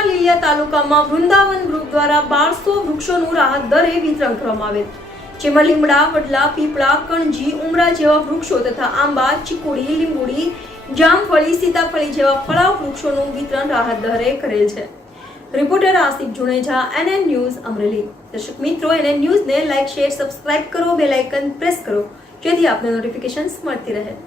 કચ્છના લીલિયા તાલુકામાં વૃંદાવન ગ્રુપ દ્વારા 1200 વૃક્ષોનું રાહત દરે વિતરણ કરવામાં આવેલ, જેમાં લીમડા, વડલા, પીપળા, કણજી, ઉમરા જેવા વૃક્ષો તથા આંબા, ચીકુડી, લીંબુડી, જામફળી, સીતાફળી જેવા ફળાવ વૃક્ષોનું વિતરણ રાહત દરે કરેલ છે. Reporter Asif Juneja, NN news, Amreli. દર્શક મિત્રો, NN ન્યૂઝને લાઇક, શેર, સબસ્ક્રાઇબ કરો, બેલ આઇકન પ્રેસ કરો, જેથી આપને નોટિફિકેશન્સ મળતી રહે.